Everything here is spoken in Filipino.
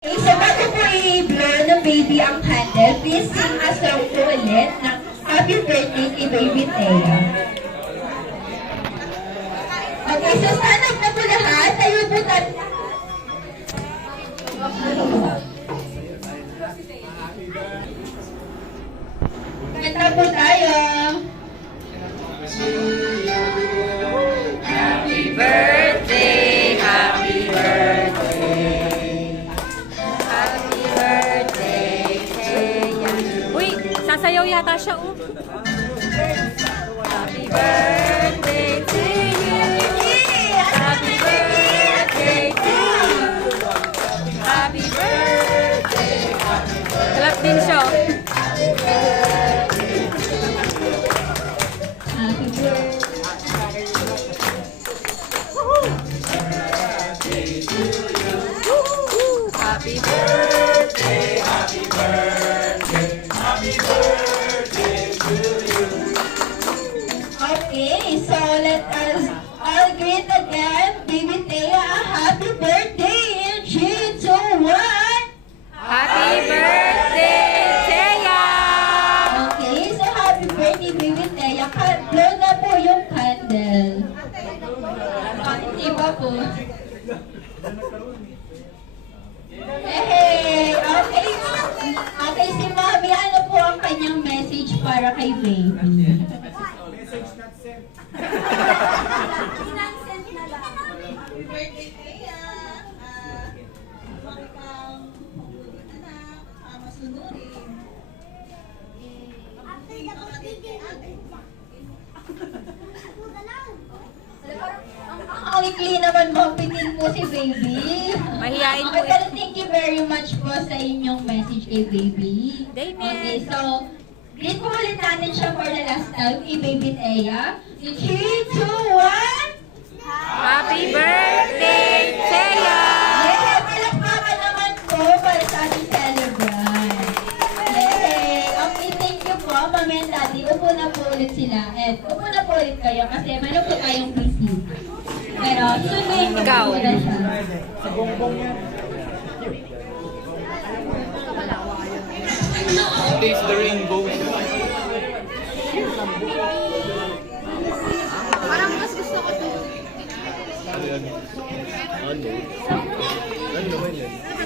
Okay, so bago po i-blow ng baby ang candle, please sing a song po ulit ng happy birthday kay Baby Thea. Okay, so stand up na po lahat. Tayo po tayo. Kanta po tayo. Happy birthday, happy birthday. Happy birthday, Thea. Uy, sasayaw yata siya, oh. Happy birthday to you. Happy birthday to you. Happy birthday. Clap din siya, oh. Happy birthday. Happy birthday, happy birthday, happy birthday to you. Okay, so let us all greet again Baby Thea a happy birthday in 3, 2, 1. Happy birthday, Thea! Okay, so happy birthday Baby Thea. Blow na po yung candle. Iba po. Hey, okay. Okay, si Mami, ano po ang kanyang message para kay Baby? Happy birthday, Thea. Lumaki kang mabuting anak, masunurin. Hindi makatigil ate. Ang ikli naman mapitin po si Baby. Mahihain po Okay, pero thank you very much po sa inyong message kay Baby. Damien. Okay, so, greet po ulit natin siya for the last time kay Baby Thea. In 3, 2, 1. Happy birthday, Thea! Yay! Palakpakan naman po para sa ating celebrant. Yay! Okay, thank you po, Mami and Daddy. Upo na po ulit sila. And upo na po ulit kayo kasi meron po tayong busy. Pero soon Ikaw. po na siya. Taste the rainbow. Parang mas gusto ko to. Ano? Ano naman yan?